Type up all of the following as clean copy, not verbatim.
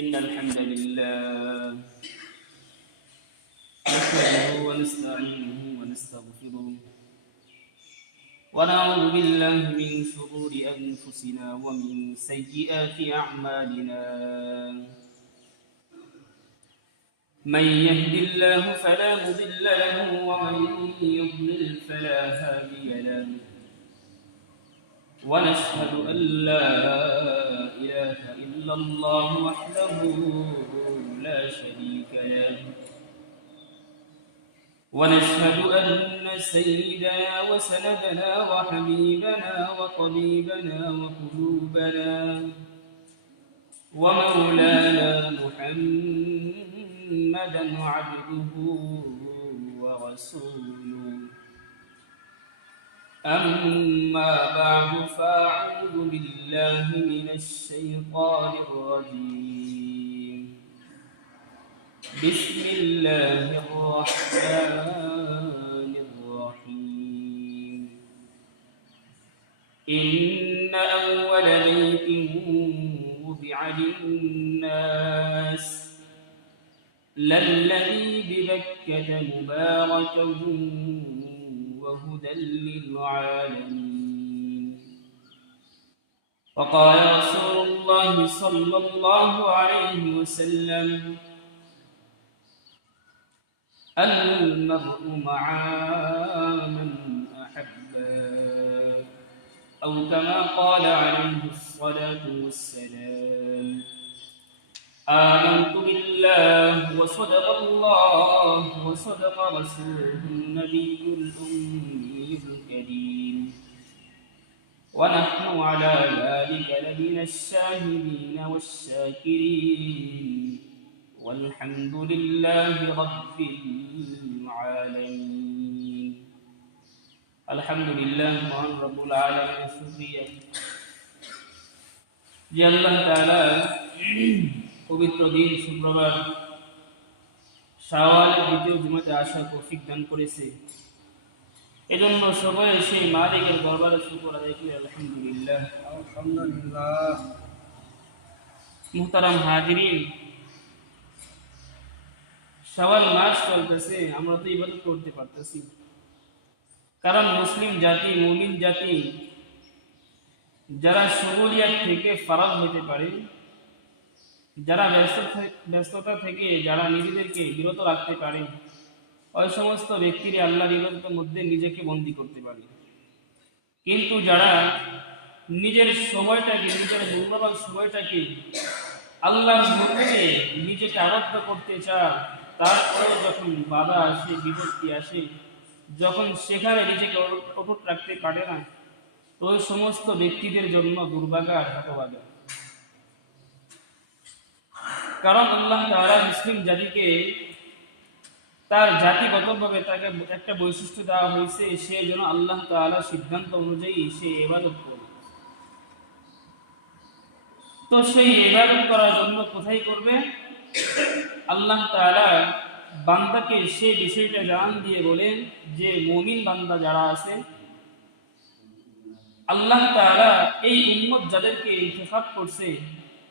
إن الحمد لله نحمده ونستعينه ونستغفره ونعوذ بالله من شرور أنفسنا ومن سيئات أعمالنا. من يهد الله فلا مضل له ومن يضلل فلا هادي له. ونشهد أن لا إله إلا الله وحده لا شريك له. ونشهد أن سيدنا وسندنا وحبيبنا وطبيبنا وقلوبنا ومولانا محمدا عبده ورسوله. أما بعد فأعوذ بالله من الشيطان الرجيم. بسم الله الرحمن الرحيم. إن أول بيت وضع للناس للذي ببكة مباركا وهدى للعالمين. وقال رسول الله صلى الله عليه وسلم: المرء مع من أحب، أو كما قال عليه الصلاة والسلام. آمنت بالله وصدق الله وصدق رسوله النبي الأمي الكريم، ونحن على ذلك لمن الشاهدين والشاكرين، والحمد لله رب العالمين. الحمد لله মহান রব্বুল আলামিনের শুকরিয়া যে আল্লাহ তাআলা পবিত্র দিন শুক্রবার শাওয়ালের দ্বিতীয় জুমাতে আসার তৌফিক দান করেছে। এজন্য সবাই সেই মালিকের দরবারে শুকর আদায় করি আলহামদুলিল্লাহ। আলহামদুলিল্লাহ। মুহতারাম হাজিরিন, শাওয়াল মাস চলতেছে, আমরা তো ইবাদত করতে পারতেছি, কারণ মুসলিম জাতি, মুমিন জাতি যারা শুগুলিয়াত থেকে ফারাগ হতে পারে, যারা ব্যস্ততা থেকে যারা নিজেদেরকে বিরত রাখতে পারে, ওই সমস্ত ব্যক্তিরা আল্লাহর ইবাদতের মধ্যে নিজেকে বন্দী করতে পারে। কিন্তু যারা নিজের সময়টাকে, নিজের মূল্যবান সময়টাকে আল্লাহর মধ্যে নিজেকে আবদ্ধ করতে চায়, তারপরে যখন বাধা আসে, বিপত্তি আসে, যখন সেখানে নিজেকে অটুট রাখতে পারে না, তো ওই সমস্ত ব্যক্তিদের জন্য দুর্ভাগা আর হতভাগা। কারণ আল্লাহ তাআলা মুসলিম জাতিকে তার জাতিগতভাবে তাকে একটা বৈশিষ্ট্য দেওয়া হয়েছে, সে যেন আল্লাহ তাআলার সিদ্ধান্ত অনুযায়ী সে ইবাদত করে। তো সেই ইবাদত করার জন্য কোথায় করবে? আল্লাহ তাআলা বান্দাকে সেই বিষয়টা জানান দিয়ে বলেন যে মুমিন বান্দা যারা আছে, আল্লাহ তাআলা এই উম্মত যাদেরকে ইন্তেখাব করছে,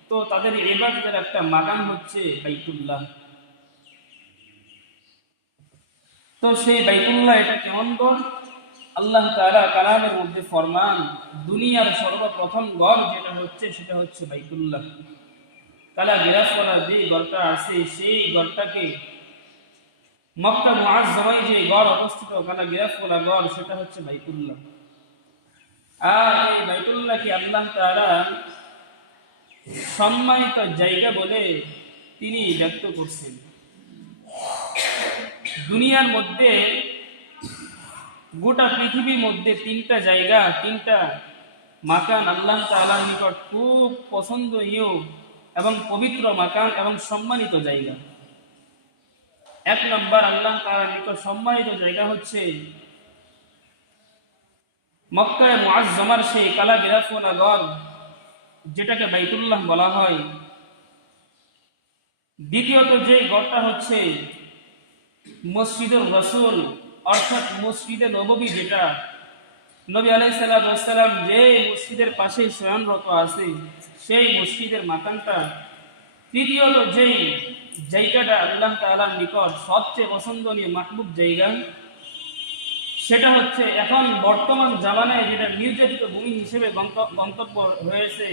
তো তাদের ইবাদতের একটা মাকাম হচ্ছে বাইতুল্লাহ। তো সেই বাইতুল্লাহ এটা কেমন ঘর? আল্লাহ তাআলা কালামের মধ্যে ফরমান, দুনিয়ার সর্বপ্রথম ঘর যেটা হচ্ছে সেটা হচ্ছে বাইতুল্লাহ। কালা গিরাফওয়ালা যে ঘরটা আছে, সেই ঘরটাকে মক্কা মুআজ্জামায় যে ঘর অবস্থিত, কালা গিরাফওয়ালা ঘর, সেটা হচ্ছে বাইতুল্লাহ। আর এই বাইতুল্লাহকে আল্লাহ তাআলা সম্মানিত জায়গা বলে তিনি ব্যক্ত করছেন। দুনিয়ার মধ্যে, গোটা পৃথিবীর মধ্যে তিনটা জায়গা, তিনটা মাকান আল্লাহ তাআলার নিকট খুব পছন্দনীয় এবং পবিত্র মাকান এবং সম্মানিত জায়গা। এক নম্বর আল্লাহ তাআলার নিকট সম্মানিত জায়গা হচ্ছে মক্কা মুআজ্জামার সেই কালা গিরাফওয়ালা ঘর, যেটাকে বাইতুল্লাহ বলা হয়। দ্বিতীয়ত যে ঘরটা হচ্ছে মসজিদুর রাসূল, অর্থাৎ মসজিদে নববী, যেটা নবী আলাইহিস সালাম যে মসজিদের পাশে শয়নরত আছে, সেই মসজিদের মাকানটা তৃতীয়ত যেই জায়গাটা আল্লাহ তাআলার নিকট সবচেয়ে পছন্দনীয় মাহবুব জায়গা, সেটা হচ্ছে এখন বর্তমান জামানায় যেটা নির্যাতিত ভূমি হিসেবে গন্তব্য হয়েছে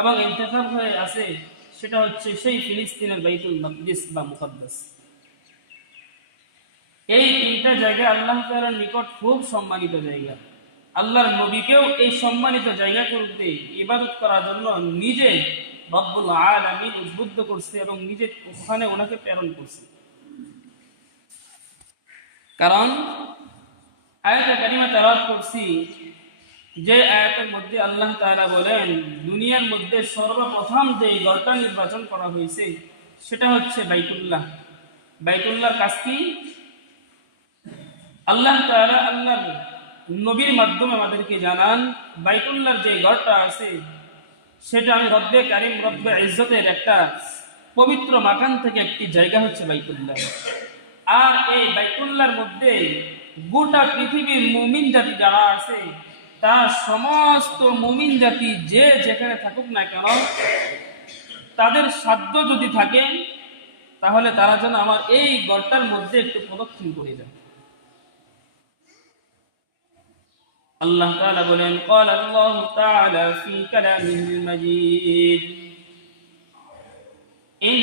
এবং ইন্তেখাব হয়ে আছে, সেটা হচ্ছে সেই ফিলিস্তিনের বাইতুল মাকদিস বা মুকাদ্দাস। এই তিনটা জায়গা আল্লাহ তাআলার নিকট খুব সম্মানিত জায়গা। আল্লাহর নবীকেও এই সম্মানিত জায়গাগুলোতে ইবাদত করার জন্য নিজে রব্বুল আলামিন উদ্বুদ্ধ করছে এবং নিজে ওখানে ওনাকে প্রেরণ করছে। কারণ আয়াতে কারিমা তেলাওয়াত করছি, যে আয়াতের মধ্যে আল্লাহ তাআলা বলেন দুনিয়ার মধ্যে সর্বপ্রথম যে ঘরটা নির্বাচন করা হয়েছে সেটা হচ্ছে বাইতুল্লাহ। বাইতুল্লাহর কাজ কি? আল্লাহ তাআলা আল্লাহর নবীর মাধ্যমে আমাদেরকে জানান বাইতুল্লাহর যে ঘরটা আছে সেটা আমি রব্বে কারিম রব্বে ইজ্জতের একটা পবিত্র মাকান থেকে একটি জায়গা হচ্ছে বাইতুল্লাহ। আর এই বাইতুল্লাহর মধ্যে গোটা পৃথিবীর মুমিন জাতি যারা আছে তার সমস্ত মুমিন জাতি যে যেখানে থাকুক না কেন, তাদের সাধ্য যদি থাকে তাহলে তারা যেন আমার এই ঘরটার মধ্যে একটু প্রদক্ষিণ করে যায়। আল্লাহ তাআলা বলেন قال الله تعالى في كلامه المجيد إن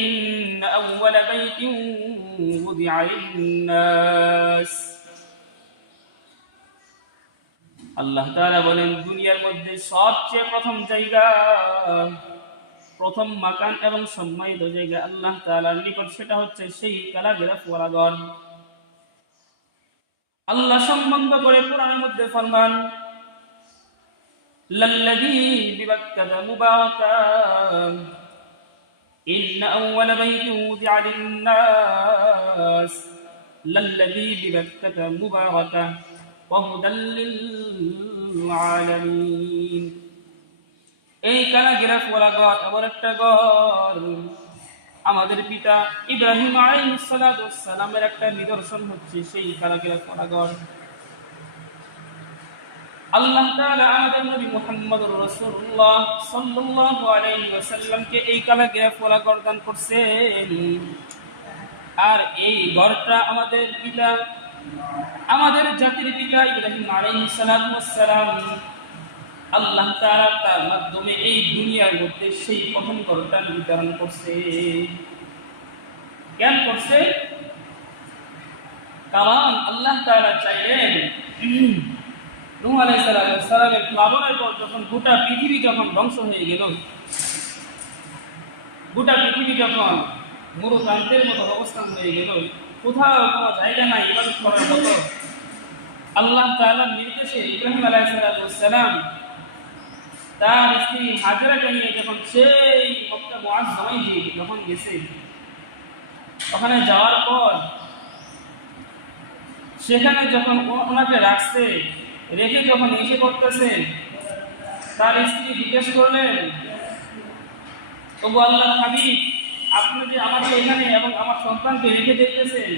أول بيت وضع للناس। আল্লাহ তাআলা বলেন দুনিয়ার মধ্যে সবচেয়ে প্রথম জায়গা, প্রথম মাকান এবং সম্মানিত জায়গা আল্লাহ তাআলার নিকট সেটা হচ্ছে সেই কালাগিরাফ ওয়ালা ঘর। আল্লাহ সম্বন্ধ করে কোরআনের মধ্যে ফরমান লাল্লাযী বিবাক্কাতা মুবারাকান ইন্না আউওয়ালা বাইতিন উযিআ লিন-নাস লাল্লাযী বিবাক্কাতা মুবারাকান ওয়া হুদাল লিল-আলামিন। এই কালাগিরাফ ওয়ালা ঘর এমন একটা ঘর, আমাদের পিতা ইব্রাহিম আলাইহিস সালাতু ওয়াস সালামের একটা নিদর্শন হচ্ছে সেই কালাগিরাফ ওয়ালা ঘর। আল্লাহ তাআলা আমাদের নবী মুহাম্মদুর রাসূলুল্লাহ সাল্লাল্লাহু আলাইহি ওয়াসাল্লামকে এই কালাগিরাফ ওয়ালা ঘর দান করছেন। আর এই ঘরটা আমাদের পিতা, আমাদের জাতির পিতা ইব্রাহিম আলাইহিস সালাতু ওয়াস সালাম আল্লাহ তাআলা তার মাধ্যমে এই দুনিয়ার মধ্যে সেই প্রথম ঘরটা নির্ধারণ করছে। কেন করছে? কারণ আল্লাহ তাআলা চাইলেন নূহ আলাইহিস সালামের প্লাবনের পর যখন গোটা পৃথিবী যখন ধ্বংস হয়ে গেল, গোটা পৃথিবী যখন মরুপ্রান্তের মতো অবস্থান হয়ে গেল, কোথাও কোনো জায়গা নাই ইবাদত করার মতো, আল্লাহ তাআলার নির্দেশে ইব্রাহিম আলাইহিস সালাম তার স্ত্রী হাজেরাকে নিয়ে যখন সেই মক্কা মুআজ্জামায় যখন গেছে, ওখানে যাওয়ার পর সেখানে যখন ওনাকে রাখছে, রেখে যখন এসে করতেছে, তার স্ত্রী জিজ্ঞেস করলেন ওগো আল্লাহর হাবিব, আপনি যে আমাকে এখানে এবং আমার সন্তানকে রেখে দিতেছেন,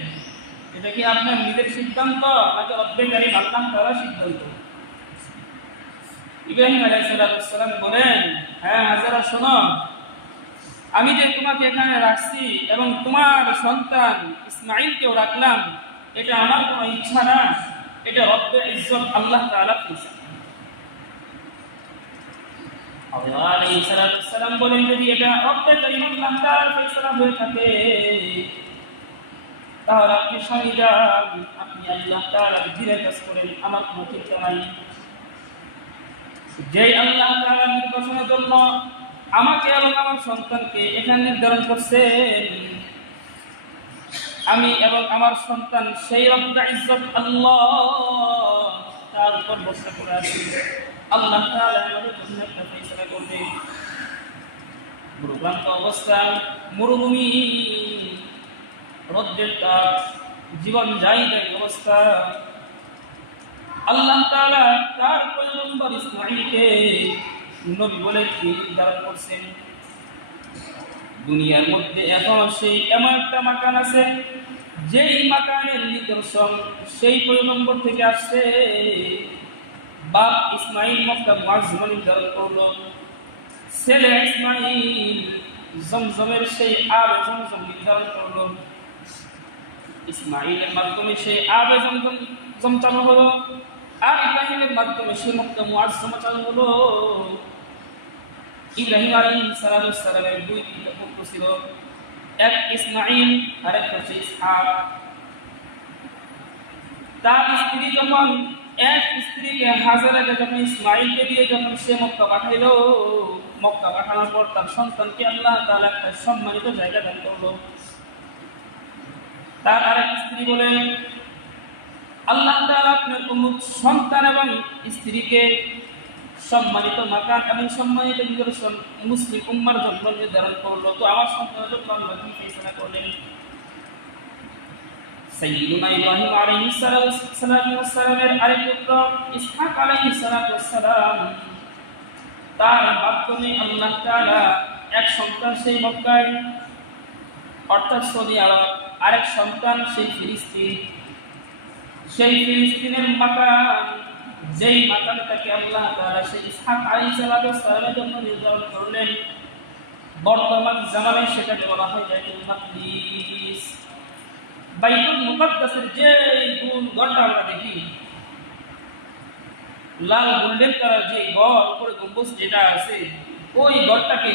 এটা কি আপনার নিজের সিদ্ধান্ত নাকি রব্বে কারীম আল্লাহ তাআলার সিদ্ধান্ত? ইব্রাহিম আলাইহিস সালাম বলেন, হ্যাঁ হাজেরা শোনো, আমি যে তোমাকে এখানে রাখছি এবং তোমার সন্তান ইসমাঈলকেও রাখলাম, এটা আমার কোনো ইচ্ছা না, এটা রব্বে ইজ্জত আল্লাহ তাআলা ফয়সালা। আল্লাহ আলাইহিস সালাম বলেন, যদি এটা রব্বে কারীম আল্লাহ তাআলার ফয়সালা হয়ে থাকে তাহলে আপনি স্বামী যান, আপনি আল্লাহ তাআলার দিনের কাজ করেন, আমার কোনো চিন্তা নাই। যে আল্লাহ তাআলা নির্বাচনের জন্য আমাকে এবং আমার সন্তানকে এখানে নির্ধারণ করছেন, আমি এবং আমার সন্তান সেই রব্বে ইজ্জত আল্লাহ তার উপর ভরসা করে আছি। আল্লাহ তাআলা আমাদের জন্য একটা ফয়সালা করবে। মরুপ্রান্ত অবস্থা, মরুভূমি, রৌদ্রের তাপ, জীবন যায় অবস্থা, আল্লাহ তাআলা তার পয়গম্বর ইসমাঈলকে নবী বলে নির্ধারণ করছেন। দুনিয়ার মধ্যে এখন সেই এমন একটা মাকান আছে যেই মাকানের নিদর্শন সেই পয়গম্বর থেকে আসছে। বাপ ইসমাঈল মক্কা মুআজ্জামা নির্ধারণ করলো, ছেলে ইসমাঈল জমজমের সেই আবে জমজম নির্ধারণ করলো, ইসমাইলের মাধ্যমে সেই আবে জমজম চালু হলো, আর ইব্রাহিমের মাধ্যমে সেই মক্কা মুআজ্জামা চালু হলো। ইব্রাহিম আলাইহিস সালামের দুইটা পুত্র ছিল, এক ইসমাইল আর এক হচ্ছে ইসহাক। তার স্ত্রী যখন এক স্ত্রীকে হাজেরাকে যখন ইসমাইলকে দিয়ে যখন সে মক্কা পাঠাইলো, মক্কা পাঠানোর পর তার সন্তানকে আল্লাহ তাআলা একটা সম্মানিত জায়গা দান করলো। তার আরেক স্ত্রী বলে, আল্লাহ তাআলা আপনার উম্মত সন্তান এবং স্ত্রীকে সম্মানিত মাকান এবং সম্মানিত নিদর্শন মুসলিম উম্মার জন্য নির্ধারণ করলো, তো আমার সন্তানের জন্য আল্লাহ কি ফয়সালা করলেন? সাইয়্যিদুনা ইব্রাহিম আলাইহিস সালামের আরেক পুত্র ইসহাক আলাইহিস সালাম, তার মাধ্যমে আল্লাহ তাআলা এক সন্তান সেই মক্কায় অর্থাৎ সৌদি আরব, আরেক সন্তান সেই ফিলিস্তিন, সেই ফিলিস্তিনের মাকান, যেই মাকানটাকে আল্লাহ তাআলা সেই ইসহাক আলাইহিস সালামের জন্য নির্ধারণ করলেন, বর্তমান জামানায় সেটাকে বলা হয় বাইতুল মাকদিস। বাইতুল মুকাদ্দাসের যে ঘরটা আমরা দেখি, লাল গোল্ডেন কালার যে ঘর, উপরে গম্বুজ যেটা আছে, ওই ঘরটাকে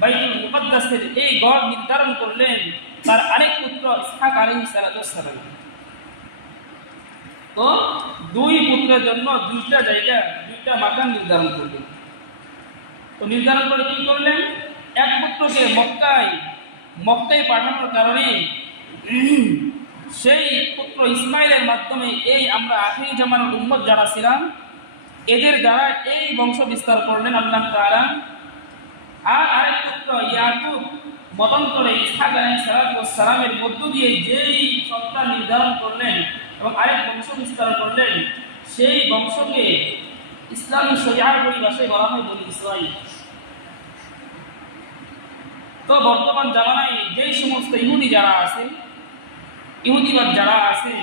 বাইতুল মুকাদ্দাসের এই ঘর নির্ধারণ করলেন তার আরেক পুত্র ইসহাক আলাইহিস সালাম। তো দুই পুত্রের জন্য দুইটা জায়গা, দুইটা মাকান নির্ধারণ করলেন। তো নির্ধারণ করে কি করলেন? এক পুত্রকে মক্কায় পাঠানোর কারণে সেই পুত্র ইসমাইলের মাধ্যমে এই আমরা আখিরি জামানার উম্মত যারা ছিলাম এদের দ্বারা এই বংশ বিস্তার করলেন আল্লাহ তাআলা। আর আরেক পুত্র ইয়াকুব মতান্তরে ইসহাক আলাইহিস সালামের মধ্য দিয়ে যেই সন্তান নির্ধারণ করলেন এবং আরেক বংশ বিস্তার করলেন, সেই বংশকে ইসলামী শরিয়ার পরিভাষায় বলা হয় বনি ইসরাঈল। তো বর্তমান জামানায় যেই সমস্ত ইহুদি যারা আছে, ইহুদিবাদ যারা আছে,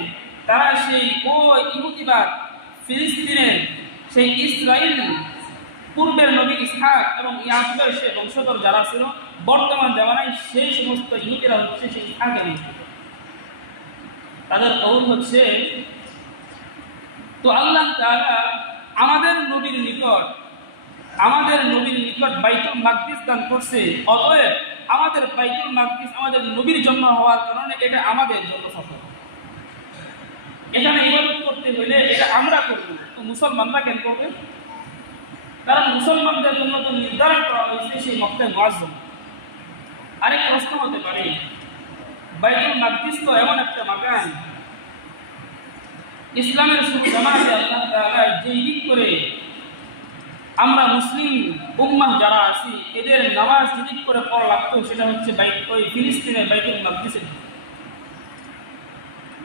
তারা সেই ইহুদিবাদ ফিলিস্তিনের সেই ইসরাইল পূর্বের নবী ইসহাক এবং ইয়াকুবের সেই বংশধর যারা ছিল, বর্তমান জামানায় সেই সমস্ত ইহুদিরা হচ্ছে সেই ইসহাকের বংশধর। তাদের কওল হচ্ছে, তো আল্লাহ তাআলা আমাদের নবীর নিকট বাইতুল মাকদিস দান করছে, অতএব আমাদের বাইতুল মাকদিস আমাদের নবীর জন্য হওয়ার কারণে এটা আমাদের জন্য সফল। এখানে ইবাদত করতে হলে এটা আমরা করব, তো মুসলমানরা কেন করবে? কারণ মুসলমানদের জন্য তো নির্ধারণ করা হয়েছে সেই মক্কা মুআজ্জাম। আরেক প্রশ্ন হতে পারে, বাইতুল মাকদিস তো এমন একটা মাকান, ইসলামের শুরু জামাতে আল্লাহ তাআলা যেই দিক করে আমরা মুসলিম উম্মাহ যারা আছি এদের নামাজ যেদিক করে পড়া লাগতো সেটা হচ্ছে ওই ফিলিস্তিনের বাইতুল মাকদিসে।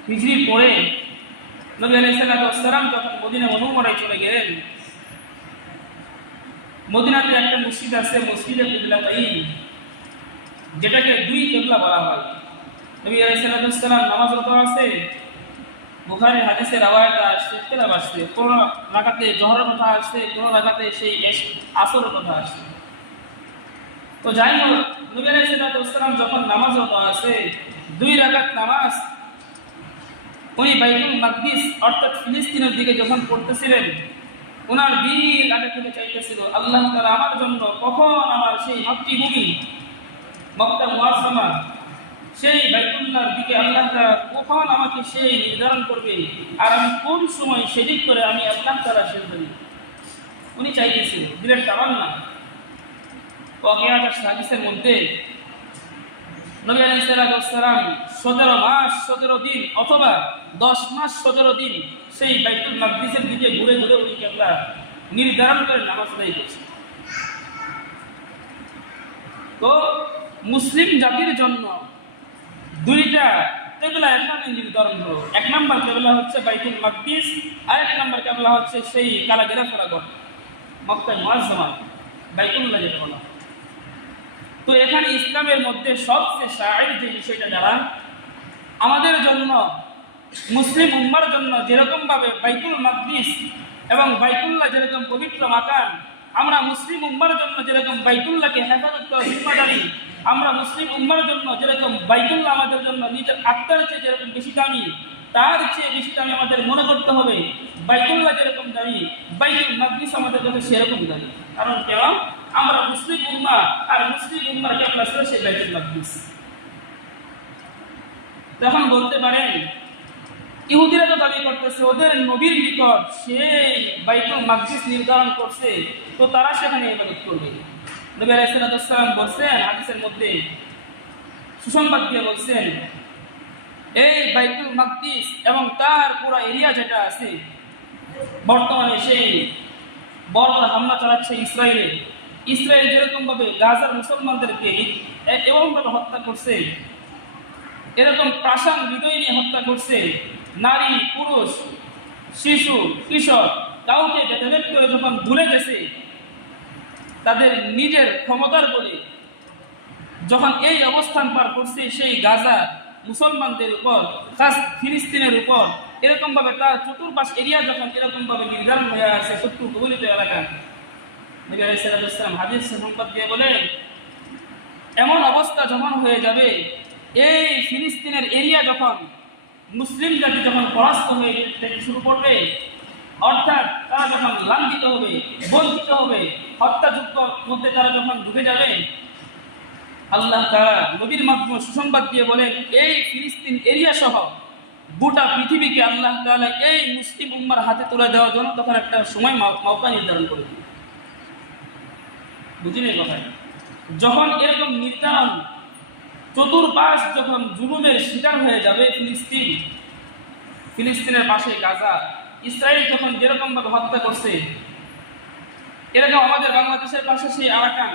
হিজরি পরে নবী আলাইহিস সালাম যখন মদিনা মুনাওয়ারায় চলে গেলেন, মদিনাতে একটা মসজিদ আছে, মসজিদে কিবলাতাইন, যেটাকে দুই কিবলা বলা হয়। নবী আলাইহিস সালাম নামাজরত আছে, বুখারী হাদিসে রওয়ায়াত আসছে, কিতাব আসছে, কোন রাকাতে জোহরের কথা আসছে, কোন রাকাতে সেই আসরের কথা আসছে। তো যাই হোক, নবী আলাইহিস সালাম যখন নামাজরত আছে, দুই রাকাত নামাজ উনি বাইতুল মাকদিস অর্থাৎ ফিলিস্তিনের দিকে যখন পড়তেছিলেন, ওনার দিল আগে থেকে চাইতেছিল, আল্লাহ তাআলা আমার জন্য কখন আমার সেই মাতৃভূমি মক্কা মুআজ্জামা, সেই বাইতুল্লাহর দিকে আল্লাহ তাআলা কখন আমাকে সেই নির্ধারণ করবে, আর আমি কোন সময় সেদিক করে আমি আল্লাহ তাআলা সেজদা দিব, উনি চাইতেছিলেন, দিলের তামান্না। ওয়াকিয়াত হাদিসের মধ্যে নবী আলাইহিস সালাম 17 মাস 17 দিন অথবা 10 মাস 17 দিন সেই বাইতুল মাকদিসের দিকে ঘুরে ঘুরে উনি কিবলা নির্ধারণ করে নামাজ আদায় করছেন। তো মুসলিম জাতির জন্য দুইটা কিবলা এখানে নির্ধারণ হলো। এক নম্বর কিবলা হচ্ছে বাইতুল মাকদিস, আর এক নম্বর কিবলা হচ্ছে সেই কালাগেরা ফরাগর মক্কা মুআজ্জামা বাইতুল্লাহ যেটা বলা। তো এখানে ইসলামের মধ্যে সবচেয়ে শাইর যে বিষয়টা দ্বারা আমাদের জন্য মুসলিম উম্মার জন্য যেরকম ভাবে বাইতুল মাকদিস এবং বাইতুল্লাহ যেরকম পবিত্র মাকান, আমরা মুসলিম উম্মার জন্য যেরকম বাইতুল্লাহকে হেফাজত করার জিম্মাদারি আমরা মুসলিম উম্মার জন্য যেরকম বাইতুল্লাহ আমাদের জন্য নিজের আত্মার চেয়ে যেরকম বেশি দামি, তার চেয়ে বেশি দামি আমাদের মনে করতে হবে বাইতুল্লাহ যেরকম দামি, বাইতুল মাকদিস আমাদের কাছে সেরকম দামি। কারণ কেন? আমরা মুসলিম উম্মাহ, আর মুসলিম উম্মার কেবলা ছিল সেই বাইতুল মাকদিস। তখন বলতে পারেন ইহুদিরা তো দাবি করতেছে ওদের নবীর নিকট সেই বাইতুল মাকদিস নির্ধারণ করছে, তো তারা সেখানে ইবাদত করবে। নবী আলাইহিস সালাম বলছেন হাদিসের মধ্যে সুসংবাদ দিয়ে বলছেন, এই বাইতুল মাকদিস এবং তার পুরো এরিয়া যেটা আছে, বর্তমানে সেই বড় হামলা চালাচ্ছে ইসরায়েলে। ইসরায়েল যেরকম ভাবে গাজার মুসলমানদেরকে এমনভাবে হত্যা করছে, এরকম প্রাসাদ হৃদয় নিয়ে হত্যা করছে, নারী পুরুষ শিশু কিশোর কাউকে ভেদাভেদ করে যখন ভুলে গেছে তাদের নিজের ক্ষমতার বলে, যখন এই অবস্থান পার করছে সেই গাজা মুসলমানদের উপর, খাস ফিলিস্তিনের উপর, এরকম ভাবে তার চতুর্পাশ এরিয়া যখন এরকম ভাবে নির্ধারণ হয়ে আছে শত্রু কবলিত এলাকা, নবী আলাইহিস সালাম হাদিস সংবাদ দিয়ে বলে এমন অবস্থা যখন হয়ে যাবে, এই ফিলিস্তিনের এরিয়া যখন মুসলিম জাতি যখন পরাস্ত হয়ে যেতে শুরু করবে, অর্থাৎ তারা যখন লাঞ্ছিত হবে, বঞ্চিত হবে, হত্যাযুদ্ধ মধ্যে তারা যখন ঢুকে যাবে, আল্লাহ তাআলা নবীর মাধ্যমে সুসংবাদ দিয়ে বলেন এই ফিলিস্তিন এরিয়া সহ গোটা পৃথিবীকে আল্লাহ তাআলা এই মুসলিম উম্মার হাতে তুলে দেওয়ার জন্য তখন একটা সময় মওকা নির্ধারণ করে দিবেন। বুঝলেন কথা? যখন এরকম নির্ধারণ চতুর্পাশ যখন জুলুমের শিকার হয়ে যাবে ফিলিস্তিনের পাশে গাজা, ইসরায়েল যখন যেরকম ভাবে হত্যা করছে, এরকম আমাদের বাংলাদেশের পাশে সেই আরাকান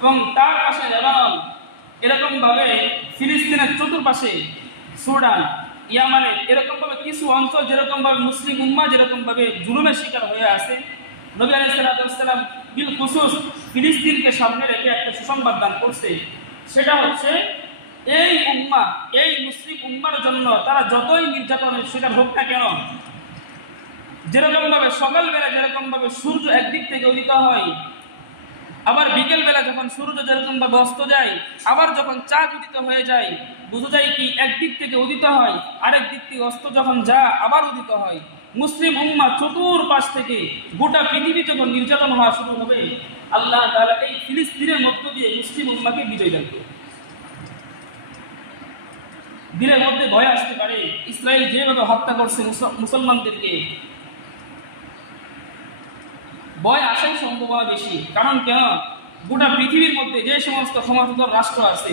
এবং তার পাশে লেবানন, এরকম ভাবে ফিলিস্তিনের চতুর্পাশে সুদান, ইয়ামানের এরকম ভাবে কিছু অঞ্চল যেরকম ভাবে মুসলিম উম্মাহ যেরকম ভাবে জুলুমের শিকার হয়ে আছে, নবী আলাইহিস সালাম বিল খুসুস ফিলিস্তিনকে সামনে রেখে একটা সুসংবাদ দান করছে। সেটা হচ্ছে এই উম্মাহ, এই মুসলিম উম্মার জন্য তারা যতই নির্যাতনের শিকার হোক না কেন, যেরকম ভাবে সকালবেলা যেরকম ভাবে সূর্য একদিক থেকে উদিত হয়, আবার বিকেল বেলা যখন সূর্য যেরকম ভাবে অস্ত যায়, আবার যখন চাঁদ উদিত হয়ে যায়, বুঝা যায় কি একদিক থেকে উদিত হয়, আরেক দিক থেকে অস্ত যখন আবার উদিত হয়। মুসলিম উম্মাহ চতুর্পাশ থেকে গোটা পৃথিবী যখন নির্যাতন হওয়া শুরু হবে, আল্লাহ তাআলা এই ফিলিস্তিনের মধ্য দিয়ে মুসলিম উম্মাহকে বিজয় দান করবেন। দিলের মধ্যে ভয় আসতে পারে ইসরায়েল যেভাবে হত্যা করছে মুসলমানদেরকে, ভয় আসার সম্ভাবনা বেশি। কারণ কেন? গোটা পৃথিবীর মধ্যে যে সমস্ত ক্ষমতাধর রাষ্ট্র আছে,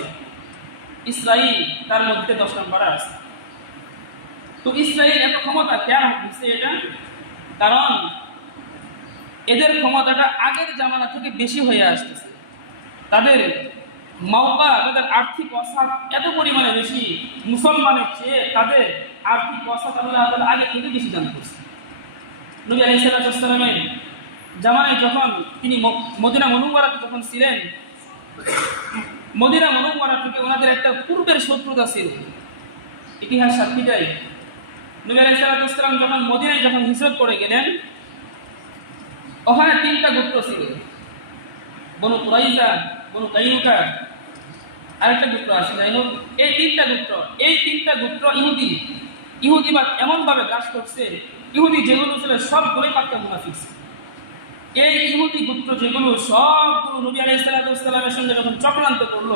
ইসরায়েল তার মধ্যে 10 নম্বরে আছে। তো ইসরায়েল এত ক্ষমতা কেন হচ্ছে? এটা কারণ এদের ক্ষমতাটা আগের জামানা থেকে বেশি হয়ে আসতেছে। তাদের মওকা, তাদের আর্থিক অবস্থা এত পরিমাণে বেশি, মুসলমানের চেয়ে তাদের আর্থিক অবস্থা আল্লাহ তাআলা আগে থেকে বেশি দান করছে। নবী আলাইহিস সালামের জামানায় যখন তিনি মদিনা মুনাওয়ারাতে যখন ছিলেন, মদিনা মুনাওয়ারা থেকে ওনাদের একটা পূর্বের শত্রুতা ছিল, ইতিহাস সাক্ষী দেয়। নবী আলাইহিস সালাম যখন মদিনায় যখন হিজরত করে গেলেন, ওখানে 3টা গোত্র ছিল, বনু কুরাইজা, বনু কাইনুকা, আরেকটা গোত্র আছে। যাই হোক, এই 3টা গোত্র ইহুদিবাদ এমনভাবে কাজ করছে, ইহুদি যেগুলো ছিল সবগুলোই পাক্কা মুনাফিক। এই ইহুদি গোত্র যেগুলো সবগুলো নবী আলাইহিস সালামের সঙ্গে যখন চক্রান্ত করলো,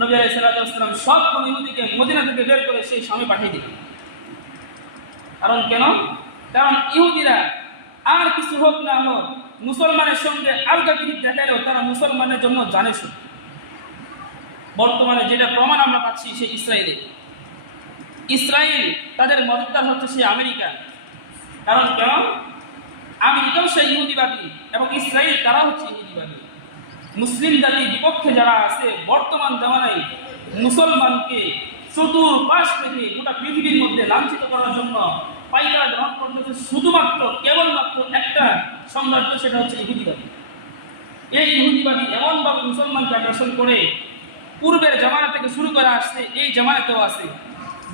নবী আলাইহিস সালাম সবগুলো ইহুদিকে মদিনা থেকে বের করে সেই শামে পাঠিয়ে দিলেন। কারণ কেন? কারণ ইহুদিরা আর কিছু হোক না হোক মুসলমানের সঙ্গে আলগাগিরি দেখালেও তারা মুসলমানের জন্য জানে শুধু। বর্তমানে যেটা প্রমাণ আমরা পাচ্ছি সেই ইসরায়েল তাদের মদতদার হচ্ছে সেই আমেরিকা। কারণ কেন? আমেরিকাও সেই ইহুদিবাদী এবং ইসরায়েল তারা হচ্ছে ইহুদিবাদী। মুসলিম জাতির বিপক্ষে যারা আছে বর্তমান জামানায় মুসলমানকে চতুর্পাশ থেকে গোটা পৃথিবীর মধ্যে লাঞ্ছিত করার জন্য পাইকারা গ্রহণ করতেছে শুধুমাত্র কেবলমাত্র একটা সাম্রাজ্য, সেটা হচ্ছে ইহুদিবাদী। এই ইহুদিবাদী এমনভাবে মুসলমানকে আকর্ষণ করে পূর্বের জামানা থেকে শুরু করে আসছে, এই জামানাতেও আছে,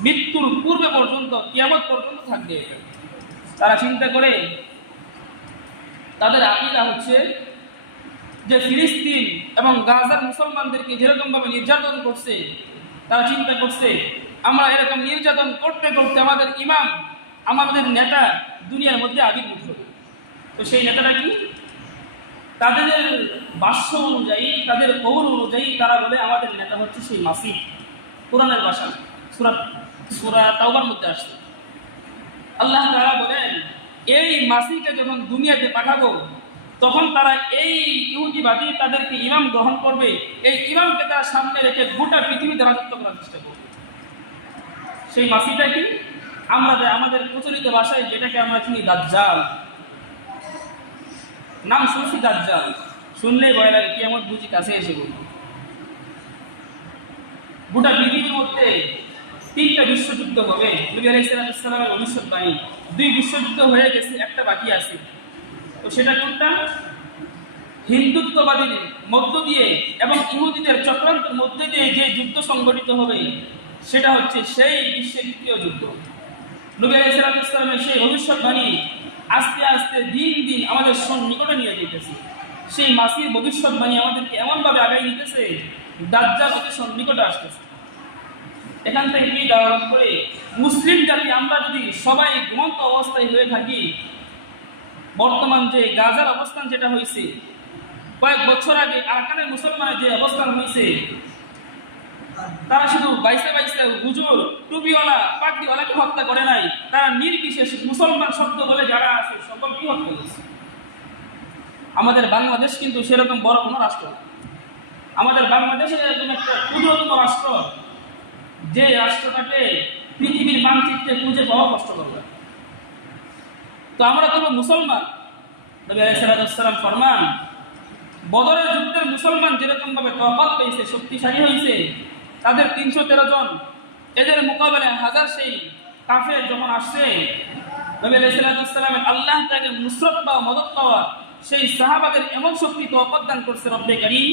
মৃত্যুর পূর্বে পর্যন্ত, কিয়ামত পর্যন্ত থাকবে। তারা চিন্তা করে তাদের আকীদা হচ্ছে যে ফিলিস্তিন এবং গাজার মুসলমানদেরকে যেরকম ভাবে নির্যাতন করছে, তারা চিন্তা করছে আমরা এরকম নির্যাতন করতে করতে আমাদের ইমাম, আমাদের নেতা দুনিয়ার মধ্যে আবির্ভূত হবে। তো সেই নেতাটা কি? তাদের ভাষ্য অনুযায়ী, তাদের কৌল অনুযায়ী তারা বলে আমাদের নেতা হচ্ছে সেই মাসিহ। কোরআনের ভাষা সূরা তাওবার মধ্যে আসছে, আল্লাহ তাআলা বলেন এই মাসিহকে যখন দুনিয়াতে পাঠাবো তখন তারা এই ইহুদিবাদী তাদেরকে ইমাম গ্রহণ করবে, এই ইমামকে তারা সামনে রেখে গোটা পৃথিবীতে রাজত্ব করার চেষ্টা করবে। সেই মাসিহটা কি? আমাদের প্রচলিত ভাষায় যেটাকে আমরা চিনি দাজ্জাল, নাম শুনছি দাজ্জাল, শুনলেই ভয় লাগে, কিয়ামত বুঝি কাছে এসে বলবো। গোটা পৃথিবীর মধ্যে 3টা বিশ্বযুদ্ধ হবে, নবী আলাইহিস সালামের ভবিষ্যৎবাণী। 2 বিশ্বযুদ্ধ হয়ে গেছে, একটা বাকি আছে। তো সেটা কোনটা? হিন্দুত্ববাদীর মধ্য দিয়ে এবং ইহুদিদের চক্রান্তের মধ্যে দিয়ে যে যুদ্ধ সংগঠিত হবে সেটা হচ্ছে সেই বিশ্বের 3য় যুদ্ধ। নবী আলাইহিস সালামের সেই ভবিষ্যৎবাণী আস্তে আস্তে দিন দিন আমাদের নিকটে নিয়ে যেতেছে। সেই মাসির ভবিষ্যৎবাণী আমাদেরকে এমনভাবে আগাই নিতেছে, দাজ্জাল অতি নিকটে আসতেছে। এখান থেকে কি দাঁড়ান করে মুসলিম জাতি আমরা যদি সবাই ঘুমন্ত অবস্থায় হয়ে থাকি, বর্তমান যে গাজার অবস্থান যেটা হয়েছে, কয়েক বছর আগে আরাকানের মুসলমানের যে অবস্থান হয়েছে, তারা শুধু বাইসে হুজুর টুপিওয়ালা পাগড়িওয়ালাকে হত্যা করে নাই, তারা নির্বিশেষ মুসলমান শব্দ বলে যারা আছে সকলকে হত্যা করেছে। আমাদের বাংলাদেশ কিন্তু সেরকম বড় কোনো রাষ্ট্র না। আমাদের বাংলাদেশের একদম একটা ক্ষুদ্রতম রাষ্ট্র, যে রাষ্ট্রটাকে পৃথিবীর মানচিত্রে খুঁজে পাওয়া কষ্টকর। তো আমরা তো মুসলমান। নবী আলাইহিস সালাম ফরমান, বদরের যুদ্ধের মুসলমান যেরকম ভাবে তওয়াফ পেয়েছে, শক্তিশালী হয়েছে, তাদের 313 জন, এদের মোকাবেলায় হাজার সেই কাফের যখন আসছে, নবী আলাইহিস সালামের আল্লাহ তাআলা নুসরত বা মদদ পাওয়া সেই সাহাবাদের এমন শক্তি তওয়াফ দান করছে রব্বে কারীম,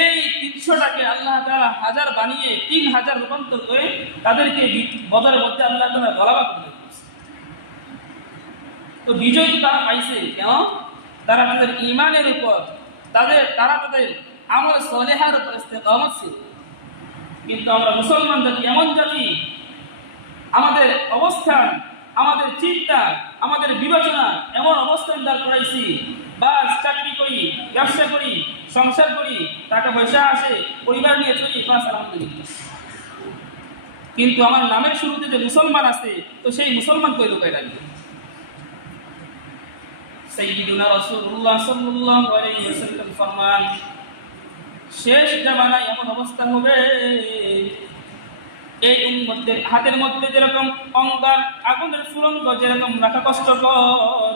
এই 300টাকে আল্লাহ তাআলা হাজার বানিয়ে 3000 রূপান্তর করে তাদেরকে বদরের মধ্যে আল্লাহ তাআলা গলাবা করে দিয়েছে। তো বিজয় তারা পাইছে কেন? তারা তাদের ঈমানের উপর, তারা তাদের আমল সালেহার উপর ইস্তেকামত ছিল। কিন্তু আমরা মুসলমান জাতি এমন জাতি, আমাদের অবস্থান, আমাদের চিন্তা, আমাদের বিবেচনা এমন অবস্থান দাঁড় করাইছি, বাস চাকরি করি, ব্যবসা করি, সংসার করি, টাকা পয়সা আসে, পরিবার নিয়ে চলি, বাস আলহামদুলিল্লাহ। কিন্তু আমার নামের শুরুতে যে মুসলমান আছে, তো সেই মুসলমান কই লুকায় রাখবে? সাইয়্যিদুনা রাসূলুল্লাহ সাল্লাল্লাহু আলাইহি ওয়াসাল্লাম ফরমান, শেষ জামানায় এমন অবস্থা হবে, এই উম্মতের হাতের মধ্যে যেরকম অঙ্গার আগুনের সুরঙ্গ যেরকম রাখা কষ্টকর,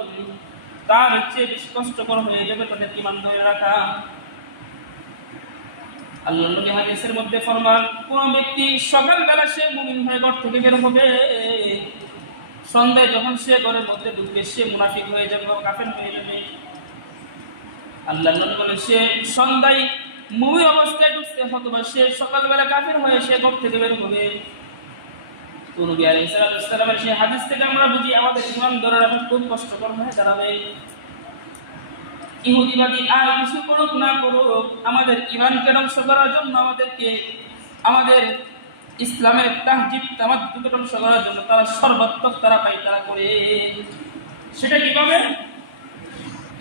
তার চেয়ে বেশি কষ্টকর হয়ে যাবে তাদের ঈমান ধরে রাখা। আল্লাহর নবী হাদিসের মধ্যে ফরমান, কোন ব্যক্তি সকালবেলা সে মুমিন হয়ে ঘর থেকে বের হবে, সন্ধ্যায় যখন সে ঘরের মধ্যে ঢুকবে সে মুনাফিক হয়ে যাবে, কাফের হয়ে যাবে। আল্লাহর নবী বলেন, সে সন্ধ্যায় মুমিন অবস্থায় ঢুকছে অথবা সে সকালবেলা কাফের হয়ে সে ঘর থেকে বের হবে। তো নবী আলাইহিস সালামের সেই হাদিস থেকে আমরা বুঝি আমাদের ঈমান ধরে রাখা খুব কষ্টকর হয়ে দাঁড়াবে। ইহুদিবাদী আর কিছু করুক না করুক, আমাদের ঈমানকে ধ্বংস করার জন্য আমাদের ইসলামের তাহজিব তামাদ্দুদ ধ্বংস করার জন্য তারা সর্বাত্মক তারা করে। সেটা কিভাবে?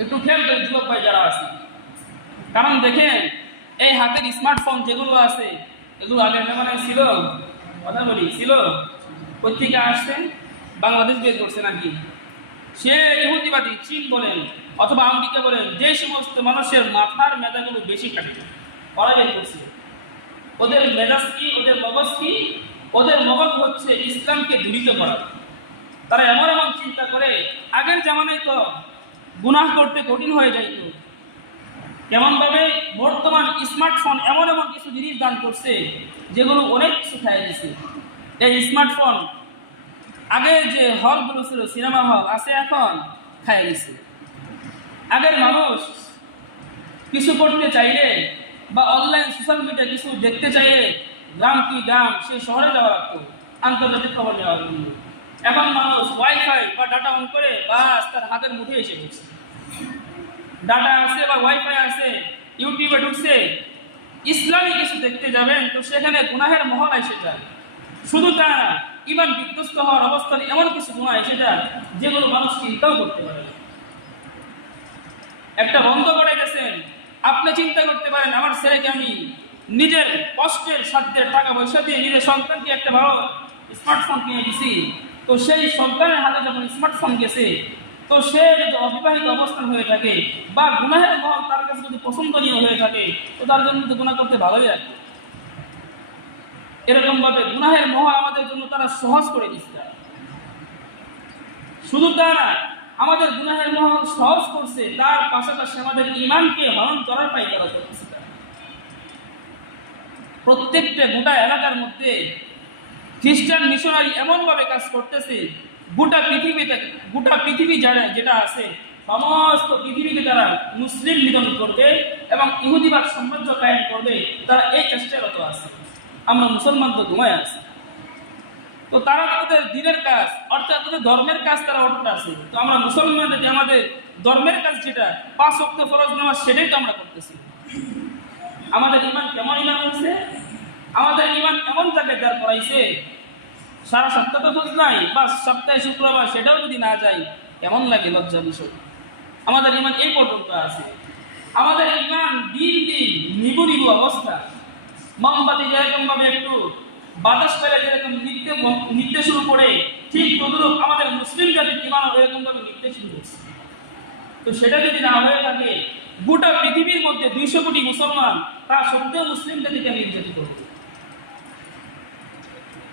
একটু খেয়াল করে যুবক ভাই যারা আছে, কারণ দেখেন এই হাতের স্মার্টফোন যেগুলো আছে, এগুলো আগের জামানায় ছিল, কথা বলি ছিল, কোথেকে আসছে? বাংলাদেশ বের করছে নাকি? সে ইহুদিবাদী চীন বলেন অথবা আমেরিকা বলেন, যে সমস্ত মানুষের মাথার মেধাগুলো বেশি কাটে ওরা বের করছে। ওদের মেজাজ কি, ওদের মগজ কি? ওদের মগজ হচ্ছে ইসলামকে দূষিত করা। তারা এমন এমন চিন্তা করে, আগের জামানায় তো গুনাহ করতে কঠিন হয়ে যাইত, কেমন ভাবে বর্তমান স্মার্টফোন এমন এমন কিছু জিনিস দান করছে যেগুলো অনেক কিছু খাইয়ে দিচ্ছে। এই স্মার্টফোন আগে যে হলগুলো ছিল, সিনেমা হল আছে, এখন খাইয়ে দিচ্ছে। আগের মানুষ কিছু করতে চাইলে বা অনলাইন সোশ্যাল মিডিয়া কিছু দেখতে চাইলে গ্রাম কি গ্রাম সেই শহরে যাওয়া লাগতো আন্তর্জাতিক খবর নেওয়ার জন্য। এখন মানুষ ওয়াইফাই বা ডাটা অন করে বাস তার হাতের মুঠে এসে গেছে। ডাটা আছে বা ওয়াইফাই আছে, ইউটিউবে ঢুকছে, ইসলামী কিছু দেখতে যাবেন তো সেখানে গুনাহের মহল এসে যায়। শুধু তা না, ইমান বিধ্বস্ত হওয়ার অবস্থায় এমন কিছু গুনাহ এসে যায় যেগুলো মানুষ চিন্তাও করতে পারে না। একটা বন্ধ করে গেছেন, আপনি চিন্তা করতে পারেন আমার ছেলেকে আমি নিজের কষ্টের সাধ্যের টাকা পয়সা দিয়ে নিজের সন্তানকে একটা ভালো স্মার্টফোন কিনে দিছি, তো সেই সন্তানের হাতে যখন স্মার্টফোন গেছে, তো সে যদি অবিবাহিত অবস্থান হয়ে থাকে বা গুনাহের মহল তার কাছে যদি পছন্দনীয় হয়ে থাকে, তো তার জন্য তো গুনাহ করতে ভালোই লাগে। এরকম ভাবে গুনাহের মহল আমাদের জন্য তারা সহজ করে দিচ্ছে। শুধু তা না, আমাদের গুনাহের মহল সহজ করছে, তার পাশাপাশি আমাদের ঈমানকে হরণ করার পায়তারা করতেছে। প্রত্যেকটা গোটা এলাকার মধ্যে খ্রিস্টান মিশনারি এমন ভাবে কাজ করতেছে, গোটা পৃথিবী যেটা আছে সমস্ত পৃথিবীকে তারা মুসলিম নিধন করবে এবং ইহুদিবাদ সাম্রাজ্য কায়েম করবে, তারা এই চেষ্টারত আছে। আমরা মুসলমান তো ঘুমায় আছি, তো তারা তাদের দিনের কাজ অর্থাৎ তাদের ধর্মের কাজ তারা অটুট আছে। তো আমরা মুসলমান যদি আমাদের ধর্মের কাজ যেটা 5 ওয়াক্ত ফরজ নামাজ সেটাই তো আমরা করতেছি। আমাদের ঈমান কেমন ঈমান হয়েছে? আমাদের ঈমান এমন জায়গায় দাঁড় করাইছে, সারা সপ্তাহ তো খোঁজ নাই, বা সপ্তাহে শুক্রবার সেটাও যদি না যাই কেমন লাগে, লজ্জা বিষয়। আমাদের ঈমান এই পর্যন্ত আছে। আমাদের ঈমান দিন দিন নিবু অবস্থা। মোমবাতি যেরকম ভাবে একটু বাতাস পেলে যেরকম নিতে শুরু করে, ঠিক তদুরূপ আমাদের মুসলিম জাতির ঈমানও এরকম ভাবে নিতে শুরু করছে। তো সেটা যদি না হয়ে থাকে, গোটা পৃথিবীর মধ্যে 200 কোটি মুসলমান, তা সত্ত্বেও মুসলিম জাতিকে নির্যাতিত করবে।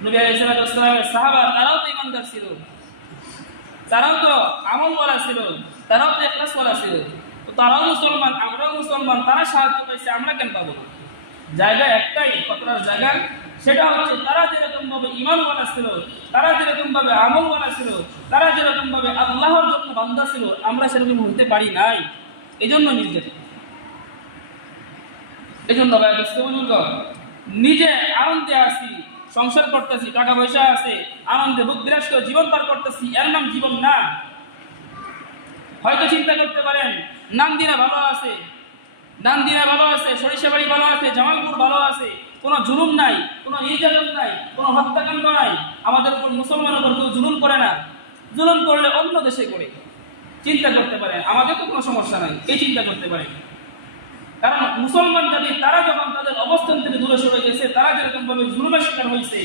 নবী আলাইহিস সালামের সাহাবা তারাও তো ঈমানদার ছিল, তারাও তো আমলওয়ালা ছিল, তারাও তো ইখলাসওয়ালা ছিল। তো তারাও মুসলমান, আমরাও মুসলমান, তারা সাহায্য পাইছে, আমরা কেন পাবো না? জায়গা একটাই, কতটার জায়গা, সেটা হচ্ছে তারা যেরকম ভাবে ঈমানওয়ালা ছিল, তারা যেরকম ভাবে আমলওয়ালা ছিল, তারা যেরকম ভাবে আল্লাহর জন্য বান্দা ছিল, আমরা সেরকম হতে পারি নাই, এজন্য নির্যাতিত। এজন্য নিজে আনন্দে আছি, সংসার করতেছি, টাকা পয়সা আছে, আনন্দে বুক বিলাস করে জীবন পার করতেছি, এর নাম জীবন না। হয়তো চিন্তা করতে পারেন নান্দিনা ভালো আছে, সরিষাবাড়ি ভালো আছে, জামালপুর ভালো আছে, কোনো জুলুম নাই, কোনো নির্যাতন নাই, কোনো হত্যাকাণ্ড নাই, আমাদের উপর মুসলমানের উপর কেউ জুলুম করে না। জুলুম করলে অন্য দেশে করে। চিন্তা করতে পারেন আমাদের তো কোনো সমস্যা নাই, এই চিন্তা করতে পারেন। কারণ মুসলমান জাতি তারা যখন তাদের অবস্থান থেকে দূরে সরে গেছে, তারা যেরকম ভাবে জুলুমের শিকার হয়েছে,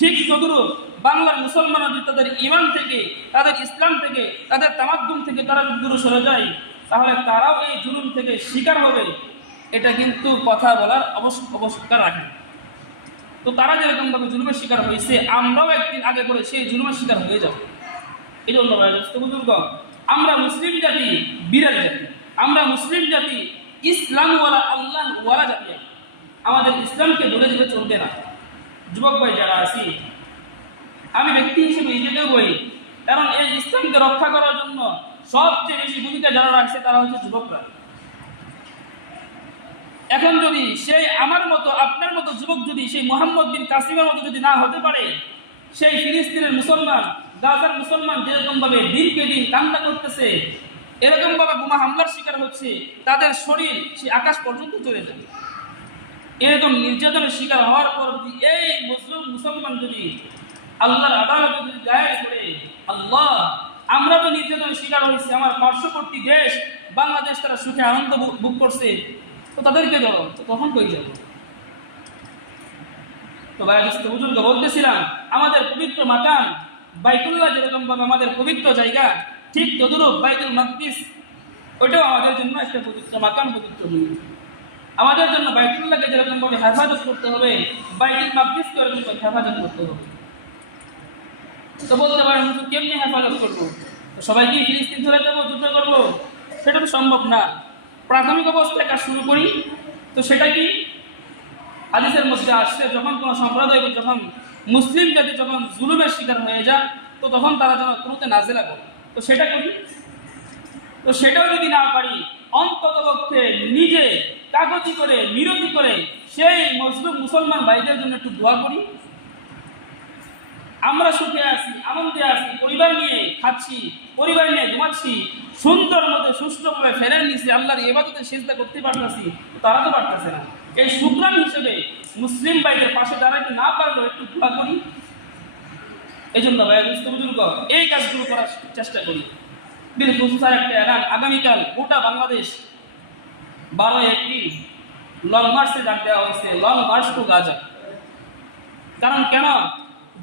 ঠিক তদুরূপ বাংলার মুসলমানরা যদি তাদের ঈমান থেকে, তাদের ইসলাম থেকে, তাদের তামাদ্দুন থেকে তারা দূরে সরে যায়, তাহলে তারাও এই জুলুম থেকে শিকার হবে। এটা কিন্তু কথা বলার অবশ্যকতা রাখে। তো তারা যেরকম ভাবে জুলুমের শিকার হয়েছে, আমরাও একদিন আগে করে সেই জুলুমের শিকার হয়ে যাব। এই জন্য আমরা মুসলিম জাতি বিরাট জাতি, আমরা মুসলিম জাতি ইসলামওয়ালা আল্লাহওয়ালা জাতি। আমাদের ইসলামকে দূরে যেতে চলবে না। যুবক ভাই যারা আছি, আমি ব্যক্তি হিসেবে নিজেকেও বলি, কারণ এই ইসলামকে রক্ষা করার জন্য সবচেয়ে বেশি ভূমিকা যারা রাখছে তারা হচ্ছে যুবকরা। এখন যদি সেই আমার মতো আপনার মতো যুবক যদি সেই মোহাম্মদ বিন কাসিমের মতো যদি না হতে পারে, সেই ফিলিস্তিনের মুসলমান, গাজার মুসলমান যেরকম ভাবে দিনকে দিন কান্না করতেছে, এরকম ভাবে বোমা হামলার শিকার হচ্ছে, তাদের শরীর সে আকাশ পর্যন্ত চলে যাবে। এরকম নির্যাতনের শিকার হওয়ার পর যদি এই মুসলমান যদি আল্লাহর আদালতে যদি দায়ের করে, আল্লাহ আমরা তো নির্যাতনের শিকার হয়েছি, আমার পার্শ্ববর্তী দেশ বাংলাদেশ তারা সুখে আনন্দ ভোগ করছে, তো তাদেরকে ধরো, তো তখন কই যাব? তো বুজুর্গ বলতেছিলাম, আমাদের পবিত্র মাকাম বাইতুল্লাহ যেরকম ভাবে আমাদের পবিত্র জায়গা, ঠিক তদুরূপ বাইতুল মাকদিস ওইটাও আমাদের জন্য একটা পবিত্র মাকাম, পবিত্র ভূমি। আমাদের জন্য বাইতুল্লাহকে যেরকম ভাবে হেফাজত করতে হবে, বাইতুল মাকদিসকে ওরকম হেফাজত করতে হবে। তো বলতে পারেন কেমনি হেফাজত করবো? সবাই কি ফিলিস্তিন চলে যাবো, যুদ্ধ করবো? সেটা তো সম্ভব না। প্রাথমিক অবস্থায় কাজ শুরু করি। তো সেটা কি হাদিসের মধ্যে আসছে, যখন কোনো সম্প্রদায়, যখন মুসলিম জাতি যখন জুলুমের শিকার হয়ে যায়, তো তখন তারা যেন কোনোতে নাজেলা করে। তো সেটা করি। তো সেটাও যদি না পারি, অন্ততপক্ষে নিজে কাগজি করে, মিনতি করে সেই মজলুম মুসলমান ভাইদের জন্য একটু দোয়া করি। আমরা সুখে আছি, আনন্দে আছি, পরিবার নিয়ে খাচ্ছি, পরিবার নিয়ে ঘুমাচ্ছি, সুন্দর মতো সুষ্ঠুভাবে ফেরার নিচে আল্লাহর ইবাদতে সিজদা করতে পারতেছি, তারা তো পারতেছে না। এই শুকরান হিসেবে মুসলিম ভাইদের পাশে দাঁড়াতে না পারলেও একটু দোয়া করি। এই জন্য ভাই বুজুর্গ এই কাজগুলো করার চেষ্টা করি। বিল খুসুসার একটা এলান, আগামীকাল গোটা বাংলাদেশ 12 এপ্রিল লং মার্চে ডাক দেওয়া হয়েছে, লং মার্চ টু গাজা। কারণ কেন,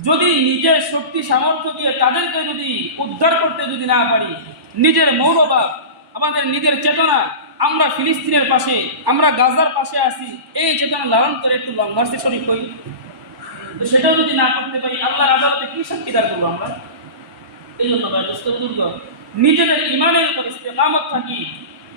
যদি নিজের শক্তি সামর্থ্য দিয়ে তাদেরকে যদি উদ্ধার করতে যদি না পারি, নিজের মৌলবাদ, আমাদের নিজের চেতনা, আমরা ফিলিস্তিনের পাশে, আমরা গাজার পাশে আছি, এই চেতনা ধারণ করে একটু লং মার্চে শরীক হই। তো সেটাও যদি না করতে পারি, আল্লাহর আদালতে কি সাক্ষীদার করবো আমরা? এই জন্য নিজেদের ইমানের উপর ইস্তেকামত থাকি।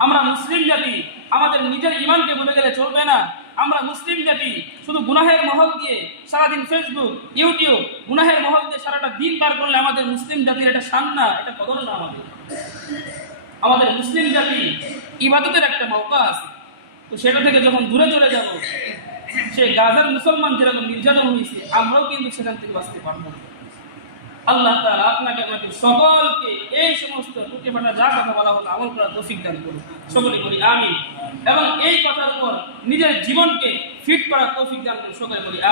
আমরা মুসলিম জাতি, আমাদের নিজের ইমানকে ভুলে গেলে চলবে না। আমরা মুসলিম জাতি শুধু গুনাহের মহল দিয়ে সারাদিন ফেসবুক, ইউটিউব, গুনাহের মহল দিয়ে সারাটা দিন পার করলে আমাদের মুসলিম জাতির এটা শান না, এটা কদর না। আমাদের মুসলিম জাতি ইবাদতের একটা মৌকা আছে, তো সেটা থেকে যখন দূরে চলে যাব, সে গাজার মুসলমান যেরকম নির্যাতন হয়েছে, আমরাও কিন্তু সেখান থেকে বাঁচতে পারবো না। আল্লাহ তাআলা আপনাকে আমাকে সকলকে এই সমস্ত টুকে ফাটা যা কথা বলা হলো আমল করার তৌফিক দান করুন, সকলে বলি আমিন। এবং এই কথার উপর নিজের জীবনকে ফিট করার তৌফিক দান করুন, সকলে বলি আমিন।